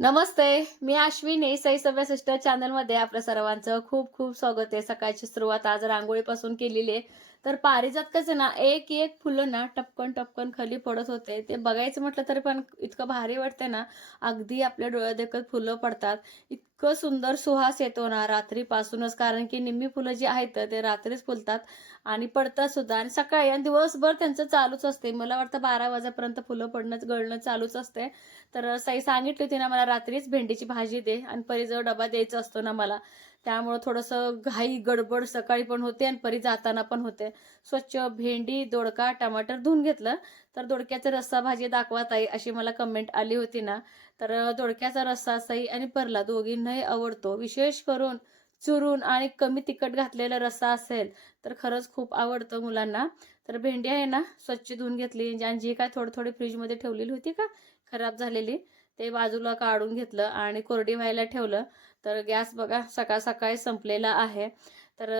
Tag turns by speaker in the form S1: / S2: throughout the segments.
S1: नमस्ते मी अश्विनी सई सव्या सिस्टर चॅनलमध्ये आपल्या सर्वांचं खूप खूप स्वागत आहे. सकाळची सुरुवात आज रांगोळीपासून केलेली आहे. तर पारिजातकाचे ना एक एक फुलं ना टपकन टपकन खाली पडत होते. ते बघायचं म्हटलं तरी पण इतकं भारी वाटते ना अगदी आपल्या डोळ्यादेखत फुलं पडतात. इतकं सुंदर सुहास येतो ना रात्रीपासूनच. कारण की निम्मी फुलं जी आहेत ते रात्रीच फुलतात आणि पडतात सुद्धा. आणि सकाळी आणि दिवसभर त्यांचं चालूच असते. मला वाटतं बारा वाजेपर्यंत फुलं पडणं गळणं चालूच असते. तर साई सांगितली होती ना मला रात्रीच भेंडीची भाजी दे आणि परीजवळ डबा द्यायचा असतो ना मला. त्यामुळं थोडंसं घाई गडबड सकाळी पण होते आणि परी जाताना पण होते. स्वच्छ भेंडी दोडका टमाटर धुवून घेतलं तर दोडक्याचा रस्सा भाजी दाखवा ताई अशी मला कमेंट आली होती ना. तर दोडक्याचा रस्सा साई आणि परला दोघींनाही आवडतो. विशेष करून चुरून आणि कमी तिखट घातलेला रस्सा असेल तर खरंच खूप आवडतं मुलांना. तर भेंडी आहे ना स्वच्छ धुवून घेतली. आणि जी काय थोडी थोडी फ्रीजमध्ये ठेवलेली होती का खराब झालेली ते बाजूला काढून घेतलं आणि कोरडी व्हायला ठेवलं. तर गॅस बघा सकाळ सकाळी संपलेला आहे. तर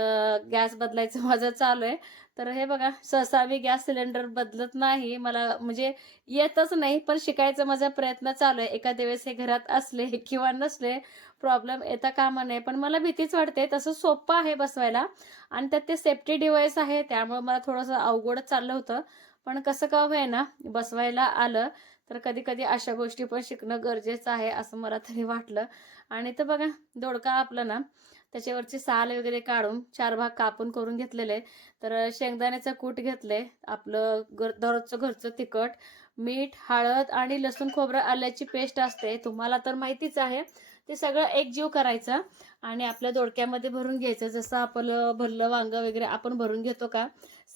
S1: गॅस बदलायचं माझं चालू आहे. तर हे बघा सहसा मी गॅस सिलेंडर बदलत नाही. मला म्हणजे येतच नाही पण शिकायचा माझा प्रयत्न चालू आहे. एखाद्या वेळेस हे घरात असले किंवा नसले प्रॉब्लेम येता कामा नये. पण मला भीतीच वाटते तसं सोपं आहे बसवायला. आणि त्यात ते सेफ्टी डिव्हाइस आहे त्यामुळे मला थोडंसं अवघडच चाललं होतं. पण कसं का होय ना बसवायला आलं. तर कधी कधी अशा गोष्टी पण शिकणं गरजेचं आहे असं मला तरी वाटलं. आणि तर बघा दोडका आपलं ना त्याच्यावरची साल वगैरे काढून चार भाग कापून करून घेतलेले. तर शेंगदाण्याचं कूट घेतले आपलं घर दररोजचं घरचं तिखट मीठ हळद आणि लसूण खोबरं आल्याची पेस्ट असते. तुम्हाला तर माहितीच आहे ते सगळं एकजीव करायचं आणि आपल्या दोडक्यामध्ये भरून घ्यायचं. जसं आपलं भरलं वांगं वगैरे आपण भरून घेतो का?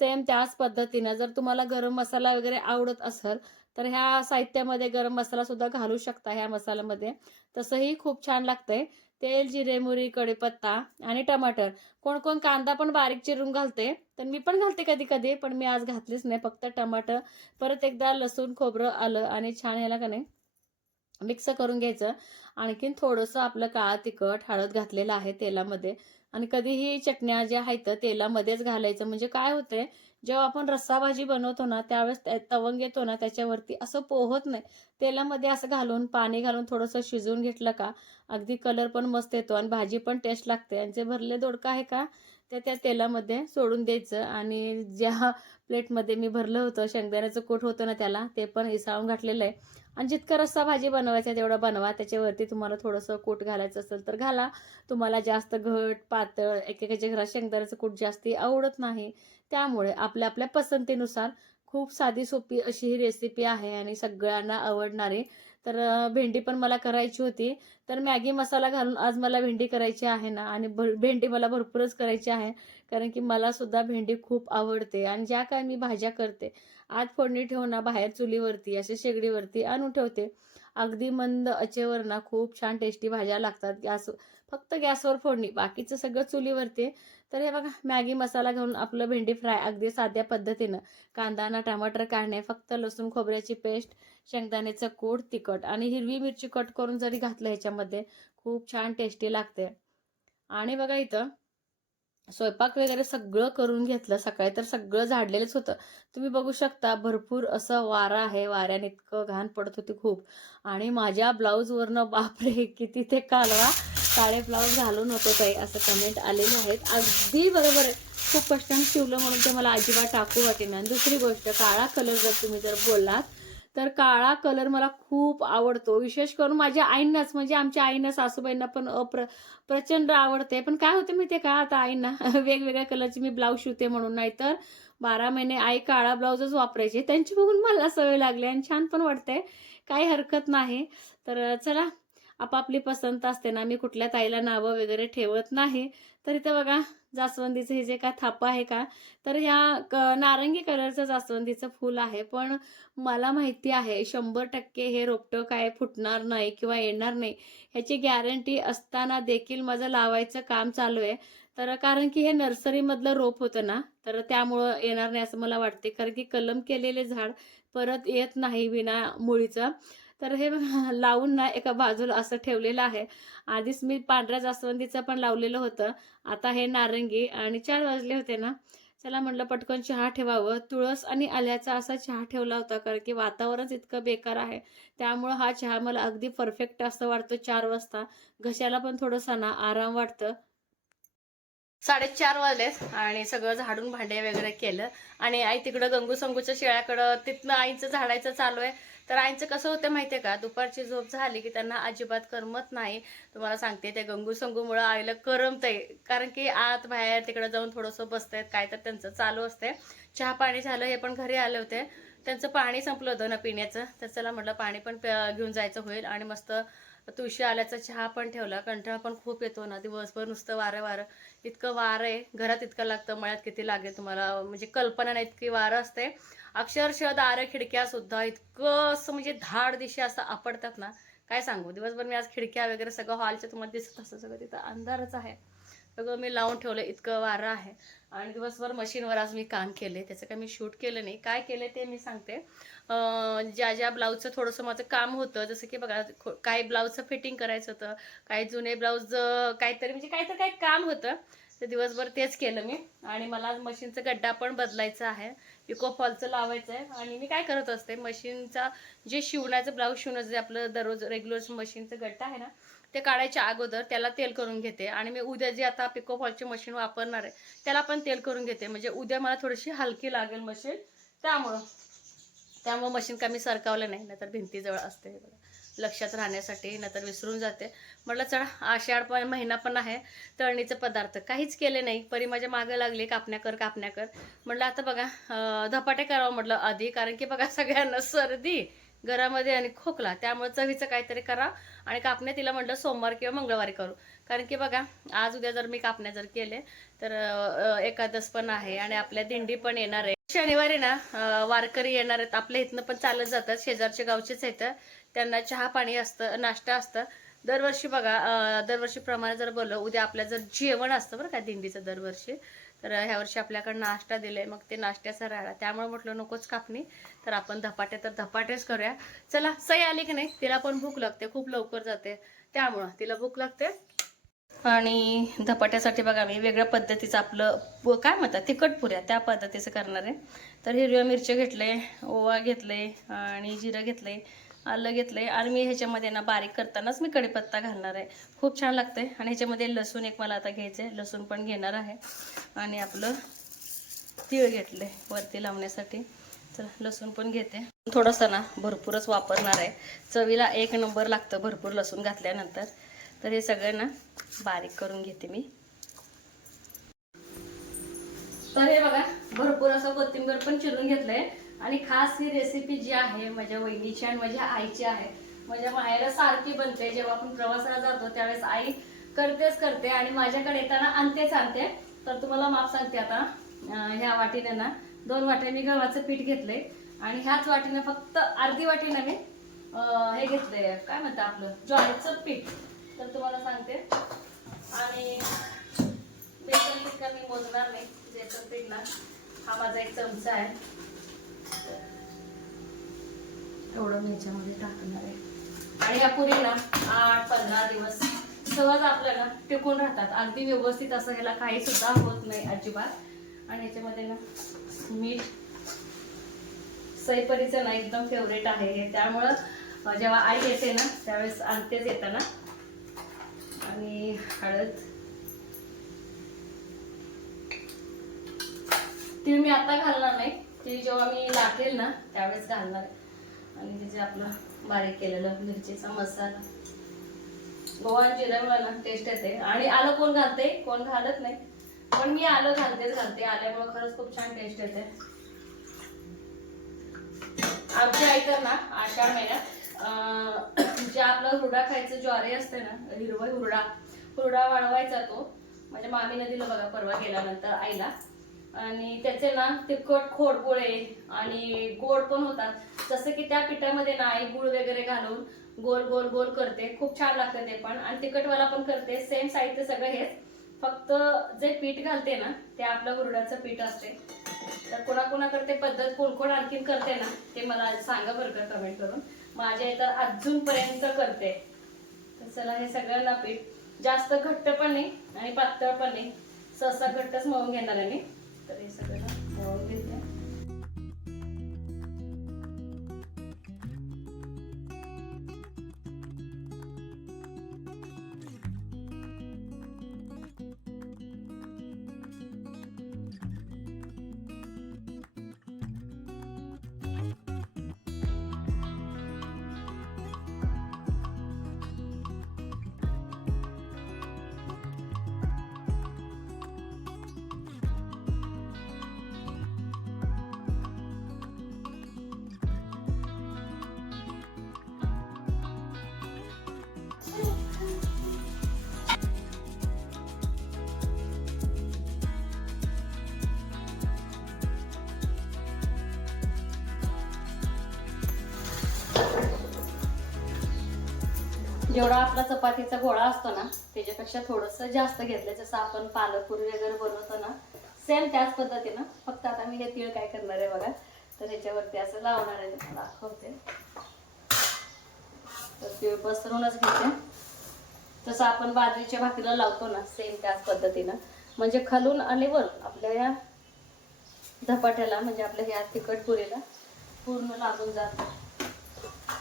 S1: सेम त्याच पद्धतीनं जर तुम्हाला गरम मसाला वगैरे आवडत असेल तर ह्या साहित्यामध्ये गरम मसाला सुद्धा घालू शकता ह्या मसाल्यामध्ये. तसंही खूप छान लागतंय. तेल जिरे मुरी कढीपत्ता आणि टमाटर. कोण कोण कांदा पण बारीक चिरून घालते. तर मी पण घालते कधी कधी पण मी आज घातलीच नाही. फक्त टमाटर परत एकदा लसूण खोबरं आलं आणि छान ह्याला का नाही मिक्स करून घ्यायचं. आणखीन थोडंसं आपलं काळा तिखट हळद घातलेलं आहे तेलामध्ये. आणि कधीही चटण्या ज्या आहेत तेलामध्येच घालायचं. म्हणजे काय होतंय जेव्हा आपण रस्सा भाजी बनवतो ना त्यावेळेस तवंग येतो ना त्याच्यावरती असं पोहत नाही. तेलामध्ये असं घालून पाणी घालून थोडंसं शिजवून घेतलं का अगदी कलर पण मस्त येतो आणि भाजी पण टेस्ट लागते. आणि जे भरले दोडका आहे का ते त्या तेलामध्ये सोडून द्यायचं आणि ज्या प्लेटमध्ये मी भरलं होतं शेंगदाण्याचं कोट होतं ना त्याला ते पण इसाळून घातलेलं आहे. आणि जितका रस्सा भाजी बनवायचा आहे तेवढा बनवा त्याच्यावरती तुम्हाला थोडंसं कूट घालायचं असेल तर घाला. तुम्हाला जास्त घट पातळ एकेकाच्या घरात शेंगदाण्याचं कूट जास्ती आवडत नाही. त्यामुळे आपल्या आपल्या पसंतीनुसार खूप साधी सोपी अशी ही रेसिपी आहे आणि सगळ्यांना आवडणारी तर भेंडी पण मला करायची होती. तर मॅगी मसाला घालून आज मला भेंडी करायची आहे ना. आणि भर भेंडी मला भरपूरच करायची आहे. कारण की मला सुद्धा भेंडी खूप आवडते. आणि ज्या काय मी भाज्या करते आज फोडणी ठेवून ना बाहेर चुलीवरती असे शेगडीवरती आणून ठेवते. अगदी मंद अचेवर ना खूप छान टेस्टी भाज्या लागतात. गॅस फक्त गॅसवर फोडणी बाकीचं सगळं चुलीवरती तर हे बघा मॅगी मसाला घालून आपलं भेंडी फ्राय अगदी साध्या पद्धतीनं. कांदा ना टमाटर काढणे फक्त लसूण खोबऱ्याची पेस्ट शेंगदाण्याचं कूड तिखट आणि हिरवी मिरची कट करून जरी घातलं ह्याच्यामध्ये खूप छान टेस्टी लागते. आणि बघा इथं स्वयंपाक वगैरे सगळं करून घेतलं सकाळी तर सगळं झाडलेलंच होतं. तुम्ही बघू शकता भरपूर असं वारा आहे. वाऱ्याने इतकं घाण पडत होती खूप. आणि माझ्या ब्लाऊजवरनं बापरे किती ते कालवा. काळे ब्लाऊज घालून नको काही असं कमेंट आलेले आहेत. अगदी बरोबर आहे. खूप कष्टाने शिवलं म्हणून ते मला अजिबात टाकू वाटे आणि दुसरी गोष्ट काळा कलर जर तुम्ही जर बोललात तर काळा कलर मला खूप आवडतो. विशेष करून माझ्या आईंनाच म्हणजे आमच्या आईनं सासूबाईंना पण अप्र प्रचंड आवडते. पण काय होते मी ते का? आता आईंना वेगवेगळ्या कलरची मी ब्लाऊज शिवते म्हणून. नाहीतर बारा महिने आई काळा ब्लाऊजच वापरायचे. त्यांची बघून मला सवय लागली आणि छान पण वाटते काही हरकत नाही. तर चला आपापली पसंत असते ना मी कुठल्या ताईला नावं वगैरे ठेवत नाही. तर इथं बघा जास्वंदीचं हे जे काय थापं आहे का तर ह्या क- नारंगी कलरचं जास्वंदीचं फूल आहे. पण मला माहिती आहे शंभर टक्के हे रोपटं काय फुटणार नाही किंवा येणार नाही ह्याची गॅरंटी असताना देखील माझं लावायचं काम चालू आहे. तर कारण की हे नर्सरीमधलं रोप होतं ना तर त्यामुळं येणार नाही असं मला वाटते. कारण की कलम केलेले झाड परत येत नाही विना मुळीचं. तर हे लावून ना एका बाजूला असं ठेवलेलं आहे. आधीच मी पांढऱ्या जास्वंदीचं पण लावलेलं होतं. आता हे नारंगी आणि चार वाजले होते ना. त्याला म्हटलं पटकन चहा ठेवावं. तुळस आणि आल्याचा असा चहा ठेवला होता कारण की वातावरणच इतकं बेकार आहे. त्यामुळं हा चहा मला अगदी परफेक्ट असं वाटतो चार वाजता. घशाला पण थोडंसं ना आराम वाटतं. साडेचार वाजलेत आणि सगळं झाडून भांडे वगैरे केलं. आणि आई तिकडं गंगू संगूच्या शेळ्याकडं तिथनं आईचं झाडायचं चालू आहे. तर आईचं कसं होतं माहितीये का? दुपारची झोप झाली की त्यांना अजिबात करमत नाही. तुम्हाला सांगते त्या गंगू संगूमुळं आईला करमतंय. कारण की आत बाहेर तिकडं जाऊन थोडंसं बसतायत काय तर त्यांचं चालू असते चहा पाणी झालं हे पण घरी आले होते. त्यांचं पाणी संपलं होतं ना पिण्याचं. तर चला म्हटलं पाणी पण प्या- घेऊन जायचं होईल. आणि मस्त तुळशी आल्याचा चहा पण ठेवला. कंटाळा पण खूप येतो ना. दिवसभर नुसतं वारं वारं. इतकं वारं आहे. घरात इतकं लागतं. मळ्यात किती लागेल तुम्हाला? म्हणजे कल्पना नाही इतकी वारं असते. अक्षरशः दारं खिडक्या सुद्धा इतकं असं म्हणजे धाड दिशे असं आपडतात ना. काय सांगू? दिवसभर मी आज खिडक्या वगैरे सगळं हॉलच्या तुम्हाला दिसत असं सगळं तिथं अंधारच आहे. सगळं मी लावून ठेवलं इतकं वारं आहे. आणि दिवसभर मशीनवर आज मी काम केले त्याचं काय मी शूट केलं नाही. काय केलं ते मी सांगते. ज्या ज्या ब्लाऊजचं थोडंसं माझं काम होतं जसं की बघा काही ब्लाऊजचं फिटिंग करायचं होतं काही जुने ब्लाऊज काहीतरी म्हणजे काहीतरी काही काम होतं. तर दिवसभर तेच केलं मी. आणि मला आज मशीनचा गड्डा पण बदलायचा आहे. पिको फॉलचं लावायचं आहे आणि मी काय करत असते मशीनचा जे शिवण्याचं ब्लाऊज शिवण्याचं जे आपलं दररोज रेग्युलर मशीनचं गट्टा आहे ना ते काढायच्या अगोदर त्याला तेल करून घेते. आणि मी उद्या जे आता पिको फॉलची मशीन वापरणार आहे त्याला पण तेल करून घेते. म्हणजे उद्या मला थोडीशी हलकी लागेल मशीन त्यामुळं त्यामुळं मशीन का मी सरकावलं नाही नाहीतर भिंतीजवळ असते हे बघा. लक्षात राहण्यासाठी नंतर विसरून जाते. म्हटलं चला आषाढ पण महिना पण आहे. तळणीचे पदार्थ काहीच केले नाही. परी माझ्या मागं लागली कापण्या कर कापण्या कर. म्हटलं आता बघा धपाटे करावं म्हटलं आधी कारण की बघा सगळ्यांना सर्दी घरामध्ये आणि खोकला. त्यामुळे चवीचं काहीतरी करा आणि कापण्या तिला म्हटलं सोमवार किंवा मंगळवारी करू. कारण की बघा आज उद्या जर मी कापण्या जर केले तर एकादस एकादश पण आहे आणि आपल्या दिंडी पण येणार आहे. शनिवारी ना वारकरी येणार आहेत. आपल्या इथनं पण चालत जातात. शेजारच्या गावचेच आहेत. त्यांना चहा पाणी असतं नाश्ता असतं. दरवर्षी बघा दरवर्षीप्रमाणे जर बोललं उद्या आपल्या जर जेवण असतं बरं का दिंडीचं दरवर्षी तर ह्या वर्षी आपल्याकडे नाश्ता दिलाय मग ते नाश्त्याचा राहिला त्यामुळे म्हटलं नकोच कापणी. तर आपण धपाटे तर धपाटेच करूया. चला सई आली की नाही? तिला पण भूक लागते खूप लवकर जाते. त्यामुळं तिला भूक लागते. आणि धपाट्यासाठी बघा मी वेगळ्या पद्धतीचं आपलं काय म्हणतात तिखट पुऱ्या त्या पद्धतीचं करणार आहे. तर हिरव्या मिरच्या घेतले ओवा घेतले आणि जिरं घेतले आलं घेतलंय आणि मी ह्याच्यामध्ये ना बारीक करतानाच मी कढीपत्ता घालणार आहे. खूप छान लागते आणि ह्याच्यामध्ये लसूण एक मला आता घ्यायचं आहे. लसूण पण घेणार आहे. आणि आपलं तीळ घेतले वरती लावण्यासाठी. तर लसूण पण घेते. थोडंसं ना भरपूरच वापरणार आहे. चवीला एक नंबर लागतं भरपूर लसूण घातल्यानंतर. तर हे सगळं ना बारीक करून घेते मी. तर हे बघा भरपूर असं कोथिंबीर पण चिरून घेतलंय. आणि खास ही रेसिपी जी आहे माझ्या वहिनीची आणि माझ्या आईची आहे माझ्या माहेरा सारखी बनते. जेव्हा आपण प्रवासाला जातो त्यावेळेस आई करतेच करते आणि माझ्याकडे येताना आणतेच आणते. तर तुम्हाला माप सांगते आता ह्या वाटीने ना दोन वाट्या गव्हाचं पीठ घेतलंय. आणि ह्याच वाटीने फक्त अर्धी वाटीने मी हे घेतलंय. काय म्हणतं आपलं? ज्वारीचं पीठ. तर तुम्हाला सांगते. आणि बेसन पीठ का मी मोजणार नाही बेसन पीठ ना हा माझा एक चमचा आहे. एवढं मी याच्यामध्ये टाकणार आहे. आणि या पुरीला आठ पंधरा दिवस सहज आपल्याला टिकून राहतात. अगदी व्यवस्थित असं ह्याला काही सुद्धा होत नाही अजिबात. आणि याच्यामध्ये ना मीठ सईपरीचं ना एकदम फेवरेट आहे हे. त्यामुळं जेव्हा आई येते ना त्यावेळेस आणतेच येताना. आणि हळद. ती मी आता घालणार नाही. ती जेव्हा मी लाटेल ना त्यावेळेस घालणार. आहे. आणि तिचे आपलं बारीक केलेलं मिरचीचा मसाला. गोवा जिऱ्यामुळे ना टेस्ट येते. आणि आलं कोण घालते कोण घालत नाही. पण मी आलं घालतेच घालते. आल्यामुळे खरंच खूप छान टेस्ट येते. आमची आई तर ना आषाढ महिन्यात जे आपलं हुरडा खायचं ज्वारी असते ना हिरवं हुरडा हुरडा वाळवायचा तो. म्हणजे माझ्या मामीनं दिलं बघा परवा गेल्यानंतर आईला. आणि त्याचे ना तिखट खोडगोळे आणि गोड पण होतात. जसं की त्या पिठामध्ये ना आई गुळ वगैरे घालून गोल गोल गोल करते. खूप छान लागतं ते पण. आणि तिखटवाला पण करते. सेम साहित्य सगळं हेच. फक्त जे पीठ घालते ना ते आपलं हुरड्याचं पीठ असते. तर कोणाकोणाकडे ते पद्धत कोण कोण आणखीन करते ना ते मला सांगा बरं का कमेंट करून. माझ्या इथं अजूनपर्यंत करते. तर चला हे सगळं ना पीठ. जास्त घट्ट पण नाही आणि पातळ पण नाही. सहसा घट्टच मळून घेणार आहे मी. तर हे जेवढा आपला चपातीचा गोळा असतो ना त्याच्यापेक्षा थोडस जास्त घेतलं. जसं आपण पालकपुरी वगैरे बनवतो ना सेम त्याच पद्धतीनं. फक्त आता मी हे तीळ काय करणार आहे बघा. तर ह्याच्यावरती असं लावणार आहे. तुम्हाला दाखवते. तर तीळ पसरूनच घेते. जसं आपण बाजरीच्या भाकरीला लावतो ना सेम त्याच पद्धतीनं. म्हणजे खालून आणि वरून आपल्या या धपाट्याला म्हणजे आपल्या ह्या तिखट पुरीला पूर्ण लागून जात.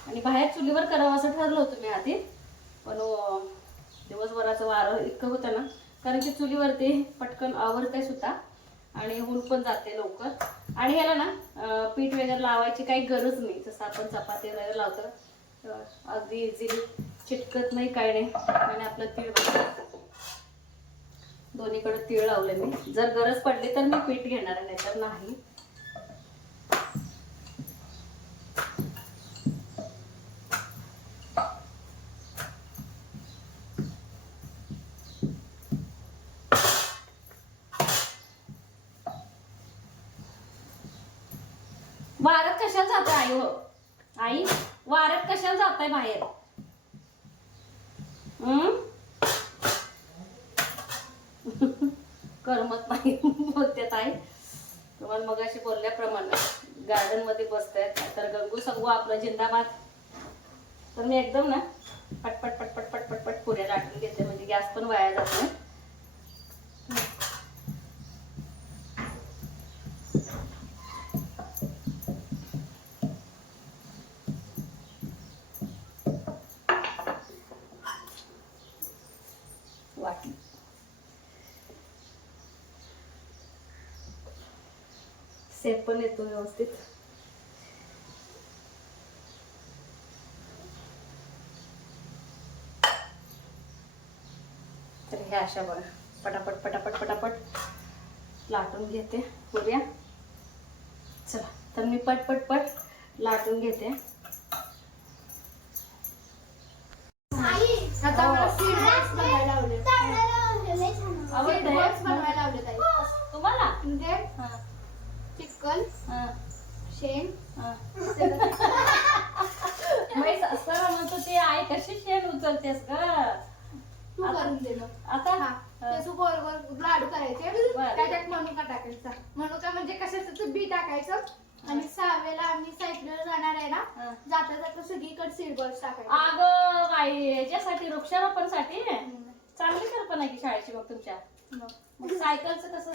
S1: आणि बाहेर चुलीवर करावं असं ठरलं होतं मी आधी. पण दिवसभराचं वारं इतकं होतं ना कारण की चुलीवरती पटकन आवरते सुद्धा आणि ऊन पण जाते लवकर. आणि ह्याला ना पीठ वगैरे लावायची काही गरज नाही. जसं आपण चपाती वगैरे लावतो अगदी इझिली चिटकत नाही काय नाही. आणि आपलं तीळ दोन्हीकडे तीळ लावले मी. जर गरज पडली तर मी पीठ घेणार नाही तर नाही. वाऱ्यात कशाला जात आई हो? आई वाऱ्यात कशाला जात आहे बाहेर? हम्म? करमत नाही बोलते ताई. तुम्हाला मग अशी बोलल्याप्रमाणे गार्डनमध्ये बसतायत. तर गंगू संगू आपलं जिंदाबाद. तर मी एकदम ना पटपट पटपट पटपट पट पुऱ्या लाटून घेते म्हणजे गॅस पण वाया जात नाही वाटली सेप पण येतो व्यवस्थित. तर ह्या अशा बघा. पटापट पटापट पटापट लाटून घेते. पुऱ्या चला तर मी पट पट पट लाटून घेते.
S2: आता मला सीड बॉक्स बनवायला
S1: तुम्हाला?
S2: म्हणजे
S1: हा,
S2: चिकन
S1: हा,
S2: शेंग
S1: हा.
S2: सगळं.
S1: मी सर म्हणतो ते आई कशी शेण उचलतेस ग
S2: तू करून दे मग
S1: आता
S2: हा ते तू गोल गोल लाडू करायचे
S1: बरं.
S2: त्याच्यात मनुका टाकायचा मनुका म्हणजे कशाचं बी टाकायचं आणि सहावेला आम्ही सायकलवर जाणार आहे ना
S1: हा.
S2: जाता जाता सगळीकडे सीड बॉक्स टाकायचं
S1: अगं बाई याच्यासाठी वृक्षारोपणसाठी
S2: हम्म.
S1: चांगली कल्पना आहे की शाळेची मग तुमच्या.
S2: मग
S1: सायकलचं कसं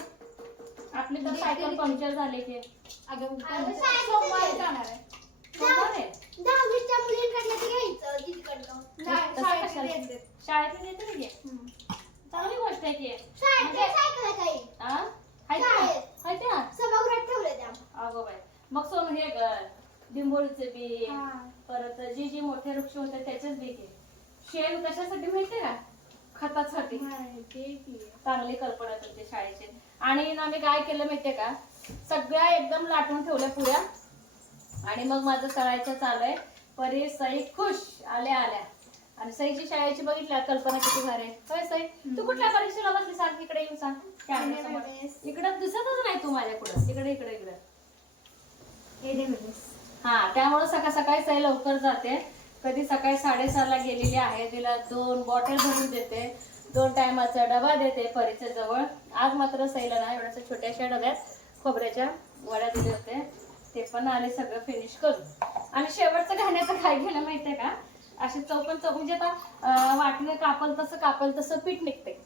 S1: आपली तर सायकल पंक्चर झाले की
S2: अगं सोमवारी जाणार आहे
S1: सोमवार आहे
S3: दहावीच्या मुलींकडनं ते घ्यायचं दीदीकडनं
S2: नाही
S1: तसं
S2: शाळेत
S1: कशाला?
S2: देत देत.
S1: शाळेत येते ना की
S2: हम्म.
S1: चांगली गोष्ट आहे की
S3: शाळेत
S1: म्हणजे-
S3: सायकल आहे काही
S1: आ? हाय का?
S3: शाळेत.
S1: हाय का?
S3: सभागृहात ठेवले त्या
S1: अगो बाई मग सोन हे ग डिंबोळीचे बी
S2: हा.
S1: परत जे जे मोठे वृक्ष होते त्याचेच बी घे शेण कशासाठी माहितीये का खतासाठी. चांगली कल्पना तुमच्या शाळेची. आणि ना मी काय केलं माहितीये का? सगळ्या एकदम लाटून ठेवल्या पुऱ्या. आणि मग माझं करायचं चालू आहे. परी सई खुश. आल्या आल्या. आणि सईची शाळेची बघितल्या कल्पना किती भारी. होय सई? तू कुठल्या परीक्षेला बसली? सांग इकडे येऊन सांग. इकडं दिसतच नाही तू माझ्या पुढे इकडे इकडे. इकडे. हा त्यामुळे सकाळ सकाळी सई लवकर जाते. कधी सकाळी साडेसहाला गेलेली आहे तिला दोन बॉटल भरून देते दोन टायमाचा डबा देते परीच्या जवळ. आज मात्र सैला ना एवढ्याशा छोट्याशा डब्यात खोबऱ्याच्या वड्या दिले होते ते पण आले सगळं फिनिश करून. आणि शेवटचं घाण्याचं काय केलं माहितीये का? असे चौकन चौक जे आता वाटणं कापल तसं कापल तसं पीठ निघते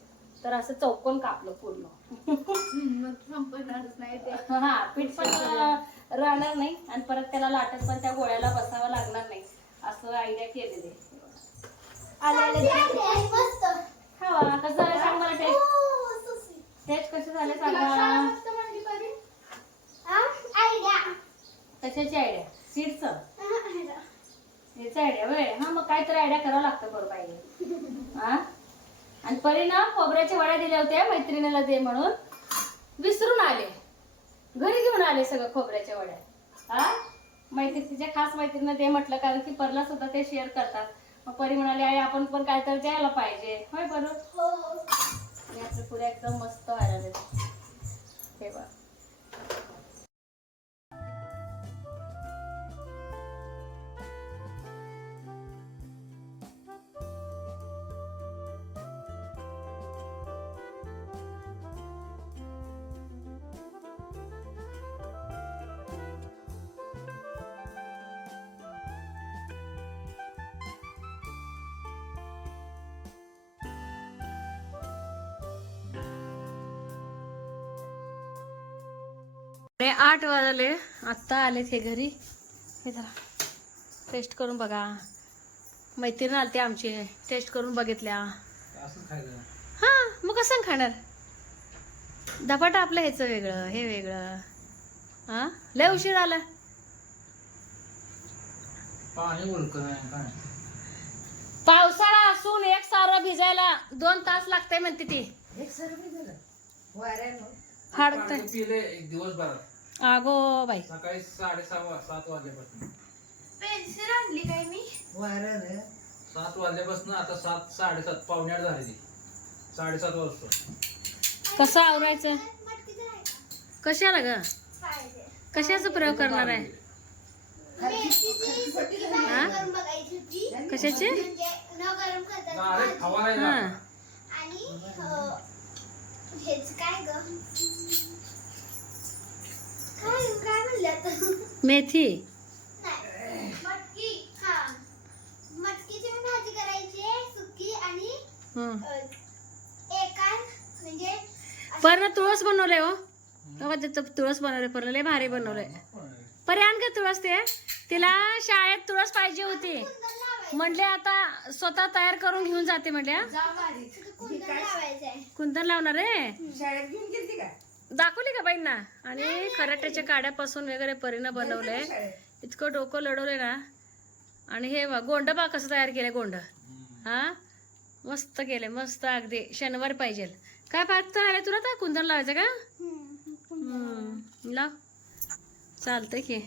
S1: तर असं चौकोन कापलं पूर्ण.
S2: मग नाही
S1: हा पीठ पण राहणार नाही. आणि परत त्याला लाटत पण त्या गोळ्याला बसावं लागणार नाही. असं आयडिया केलेली. आहे.
S2: आले आले ते.
S3: मस्त.
S1: खावा कसं झालं सांग मला टेस्ट. टेस्ट कसं झालं सांग.
S3: हा?
S1: कशाची आयडिया? सीडचं
S3: हा, आयडिया.
S1: याची आयडिया वय हा मग काहीतरी आयडिया करावं लागतं बरोबर पाहिजे हा? आणि परिणाम खोबऱ्याच्या वड्या दिल्या होत्या मैत्रिणीला दे म्हणून. विसरून आले. घरी घेऊन आले सगळं खोबऱ्याच्या वड्या. हा? मैत्री तिच्या खास मैत्रिणीनं दे म्हटलं कारण की परला सुद्धा ते शेअर करतात. मग परी म्हणाले आई आपण पण काहीतरी द्यायला पाहिजे. होय बरोबर
S3: हो, हो.
S1: पुऱ्या एकदम मस्त व्हायला हे बघ. अरे आठ वाजले. आत्ता आलेत हे घरी. हे जरा टेस्ट करून बघा. मैत्रीण आलते आमची टेस्ट करून बघितल्या. हा मग कसं खाणार? धपाटा आपलं ह्याचं वेगळं हे वेगळं. हा लय उशीर आला. पावसाळा असून एक सारं भिजायला दोन तास लागतंय म्हणते ती. हाडतंय.
S4: पाणी पिले एक दिवसभरात.
S1: अगो बाई.
S4: सकाळी साडेसहा सात वाजल्यापासून
S2: पेन्सिल आणली काय मी?
S4: सात वाजल्यापासून आता सात साडेसात पावणे आठ झाले साडेसात वाजता.
S1: कसं आवरायचं? कशाला ग. कशाचा प्रयोग करणार आहे? हा? कशाची?
S3: म्हणजे न गरम करता
S4: अरे. फवारायला
S1: हा.
S3: आणि अं, हेच काय ग काय काय म्हणलं आता?
S1: मेथी.
S3: नाही मटकी हा मटकीची पण भाजी करायची आहे, सुकी आणि
S1: हं.
S3: अं, एका म्हणजे असं
S1: पर तुळस बनवलंय हो तुळस बनवलंय परला लय भारी बनवलंय. परे आण का तुळस ते. तिला शाळेत तुळस पाहिजे होती. म्हणले आता स्वतः तयार करून घेऊन जाते म्हणले.
S2: जा भारी.
S3: कुंदन लावायचं आहे.
S1: कुंदन लावणार आहे दाखवली का बाईंना? आणि खराट्याच्या काड्यापासून वगैरे परीनं बनवलंय. इतकं डोकं लढवलंय ना. आणि हे गोंड बा कसं तयार केलंय गोंड. हा? मस्त केले मस्त अगदी शनिवार पाहिजे काय पाहत आले तुला तर? कुंदन लावायचं का? हम्म, लाव. चालतंय की.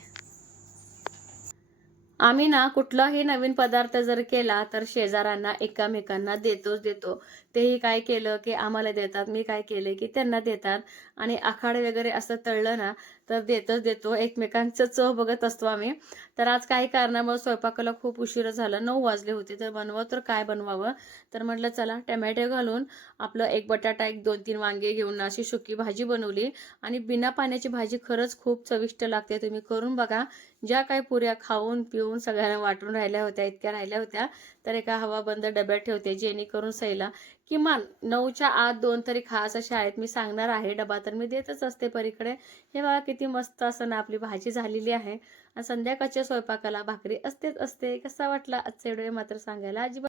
S1: आम्ही ना कुठलाही नवीन पदार्थ जर केला तर शेजाऱ्यांना एकामेकांना देतोच देतो. तेही काय केलं की आम्हाला देतात मी काय केले की त्यांना देतात. आणि आखाडे वगैरे असं तळलं ना तर देतच देतो. एकमेकांचं चव बघत असतो आम्ही. तर आज काही कारणामुळे स्वयंपाकाला खूप उशीर झाला. नऊ वाजले होते तर बनवं तर काय बनवावं? तर म्हटलं चला टमॅटो घालून आपलं एक बटाटा एक दोन तीन वांगे घेऊन अशी सुकी भाजी बनवली. आणि बिना पाण्याची भाजी खरंच खूप चविष्ट लागते. तुम्ही करून बघा. ज्या काही पुऱ्या खाऊन पिऊन सगळ्यांना वाटून राहिल्या होत्या इतक्या राहिल्या होत्या. तर एका हवाबंद डब्यात ठेवते जेणेकरून सैला किमान नऊच्या आत दोन तरी खास असे शाळेत मी सांगणार आहे डबा तर मी देतच असते परीकडे. हे बघा किती मस्त असं ना आपली भाजी झालेली आहे. आणि संध्याकाळच्या स्वयंपाकाला भाकरी असतेच असते. कसा वाटला आजचा व्हिडिओ मात्र सांगायला अजिबात